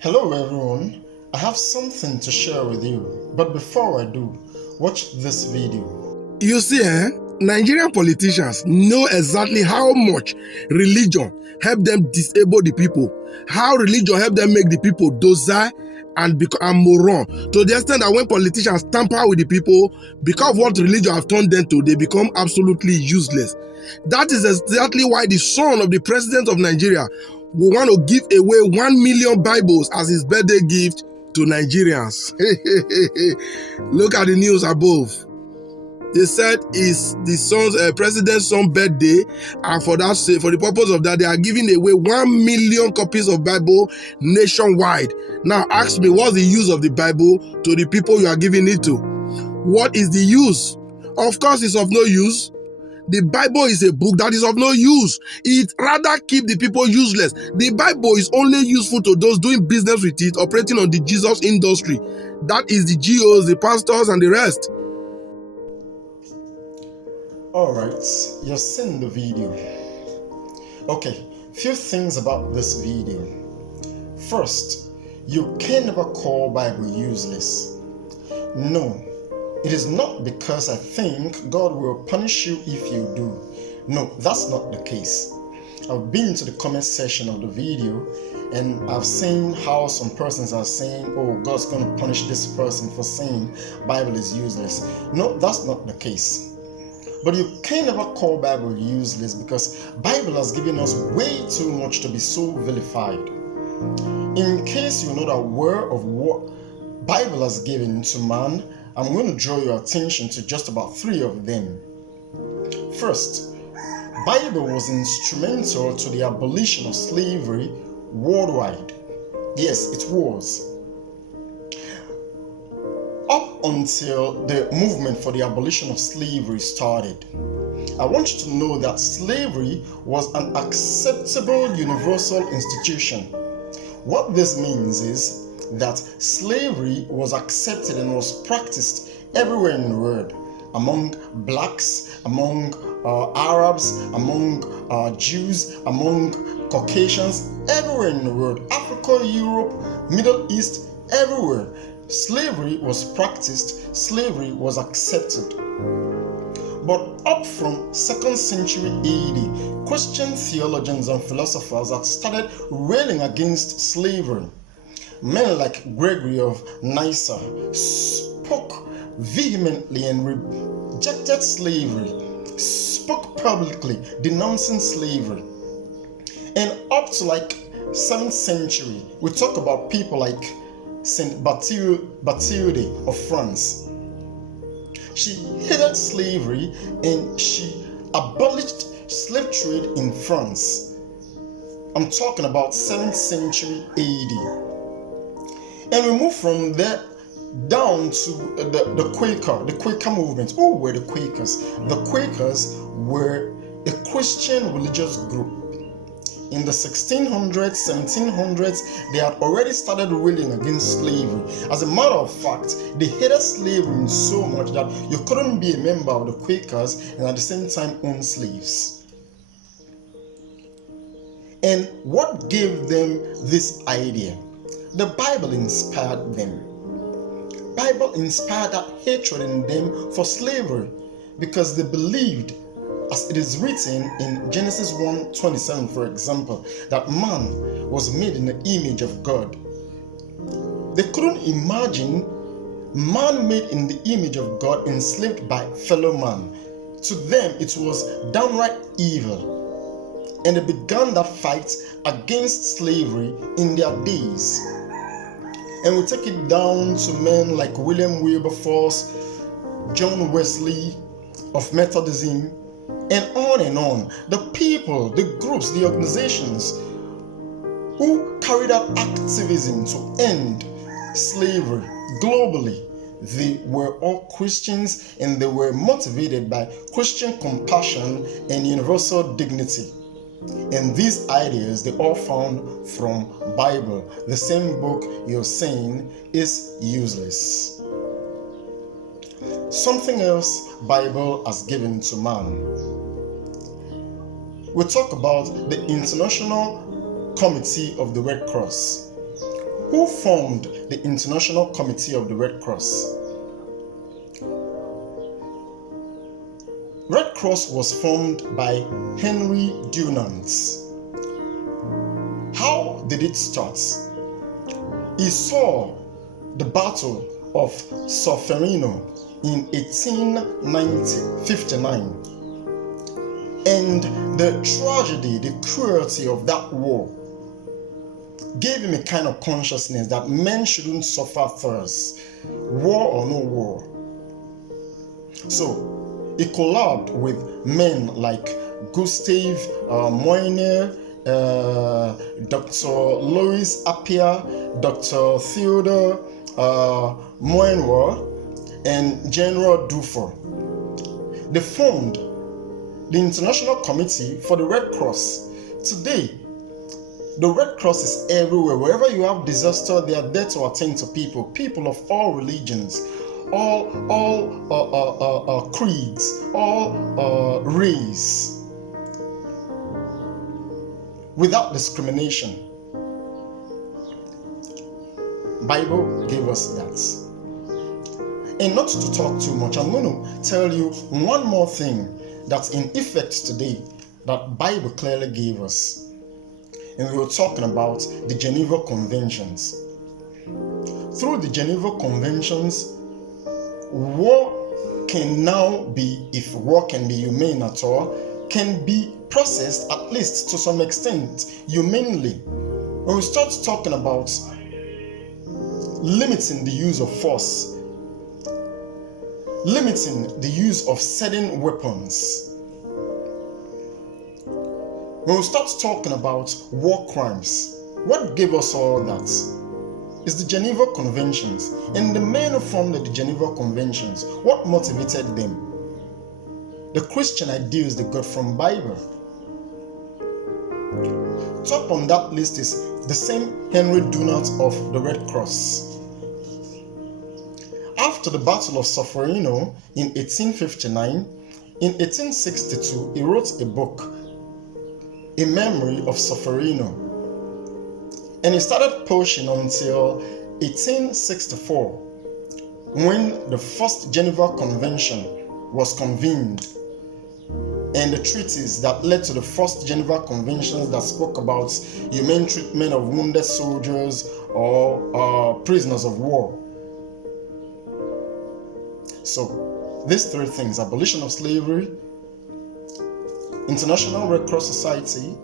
Hello everyone, I have something to share with you, but before I do, watch this video. You see, Nigerian politicians know exactly how much religion help them disable the people, how religion help them make the people docile and moron, to the extent that when politicians tamper with the people, because of what religion have turned them to, they become absolutely useless. That is exactly why the son of the president of Nigeria will want to give away 1 million Bibles as his birthday gift to Nigerians. Look at the news above. They said it's the president's son's birthday, and for the purpose of that, they are giving away 1 million copies of Bible nationwide. Now, ask me, what's the use of the Bible to the people you are giving it to? What is the use? Of course, it's of no use. The Bible is a book that is of no use. It rather keep the people useless. The Bible is only useful to those doing business with it, operating on the Jesus industry. That is the GOs, the pastors, and the rest. Alright, you've seen the video. Okay, few things about this video. First, you can never call Bible useless. No, it is not because I think God will punish you if you do. No, that's not the case. I've been to the comment section of the video and I've seen how some persons are saying, oh, God's going to punish this person for saying Bible is useless. No, that's not the case. But you can never call Bible useless because Bible has given us way too much to be so vilified. In case you're not aware of what Bible has given to man, I'm going to draw your attention to just about 3 of them. First, Bible was instrumental to the abolition of slavery worldwide. Yes, it was. Up until the movement for the abolition of slavery started, I want you to know that slavery was an acceptable universal institution. What this means is that slavery was accepted and was practiced everywhere in the world, among blacks, among Arabs, among Jews, among Caucasians, everywhere in the world, Africa, Europe, Middle East, everywhere. Slavery was practiced, slavery was accepted. But up from 2nd century AD, Christian theologians and philosophers had started railing against slavery. Men like Gregory of Nyssa spoke vehemently and rejected slavery, spoke publicly denouncing slavery. And up to like 7th century, we talk about people like Saint Bathilde of France. She hated slavery and she abolished slave trade in France. I'm talking about 7th century AD. And we move from there down to the Quaker movement. Who were the Quakers? The Quakers were a Christian religious group. In the 1600s, 1700s, they had already started railing against slavery. As a matter of fact, they hated slavery so much that you couldn't be a member of the Quakers and at the same time own slaves. And what gave them this idea? The Bible inspired them. Bible inspired that hatred in them for slavery because they believed, as it is written in Genesis 1:27, for example, that man was made in the image of God. They couldn't imagine man made in the image of God enslaved by fellow man. To them, it was downright evil. And they began that fight against slavery in their days. And we take it down to men like William Wilberforce, John Wesley of Methodism, and on and on. The people, the groups, the organizations who carried out activism to end slavery globally, they were all Christians and they were motivated by Christian compassion and universal dignity. And these ideas, they all found from Bible. The same book you're saying is useless. Something else Bible has given to man. We talk about the International Committee of the Red Cross. Who Who formed the International Committee of the Red Cross? Red Cross was formed by Henry Dunant. How did it start? He saw the Battle of Solferino in 1859, and the tragedy, the cruelty of that war gave him a kind of consciousness that men shouldn't suffer first, war or no war. So he collabed with men like Gustave Moynier, Dr. Louis Appia, Dr. Theodore Moinwar, and General Dufour. They formed the International Committee for the Red Cross. Today, the Red Cross is everywhere. Wherever you have disaster, they are there to attend to people of all religions, all creeds, all race, without discrimination. Bible gave us that. And not to talk too much, I'm going to tell you one more thing that's in effect today that Bible clearly gave us. And we were talking about the Geneva Conventions. Through the Geneva Conventions, war can now be, if war can be humane at all, can be processed at least to some extent humanely. When we start talking about limiting the use of force, limiting the use of certain weapons, when we start talking about war crimes, what gave us all that is the Geneva Conventions. And the men who formed the Geneva Conventions, what motivated them? The Christian ideals they got from Bible. Top on that list is the same Henry Dunant of the Red Cross. After the Battle of Solferino in 1859, in 1862, he wrote a book, A Memory of Solferino. And he started pushing until 1864, when the first Geneva Convention was convened, and the treaties that led to the first Geneva Conventions that spoke about humane treatment of wounded soldiers or prisoners of war. So, these three things: abolition of slavery, International Red Cross Society,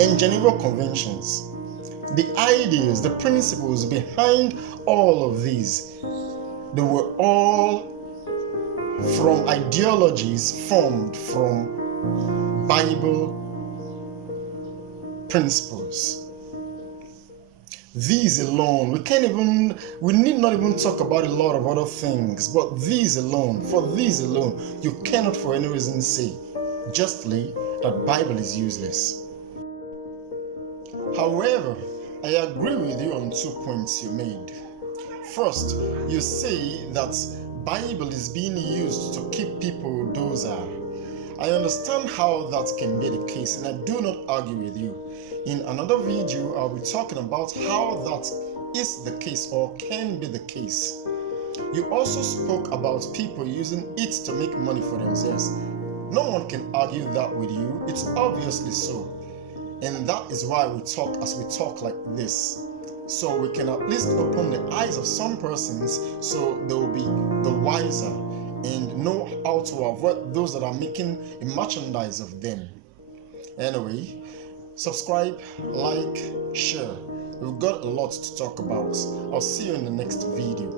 and Geneva Conventions. The ideas, the principles behind all of these, they were all from ideologies formed from Bible principles. These alone, we need not even talk about a lot of other things, but these alone, you cannot for any reason say justly that Bible is useless. However, I agree with you on 2 points you made. First, you say that Bible is being used to keep people docile. I understand how that can be the case, and I do not argue with you. In another video, I'll be talking about how that is the case or can be the case. You also spoke about people using it to make money for themselves. No one can argue that with you. It's obviously so. And that is why we talk as we talk like this. So we can at least open the eyes of some persons so they will be the wiser and know how to avoid those that are making a merchandise of them. Anyway, subscribe, like, share. We've got a lot to talk about. I'll see you in the next video.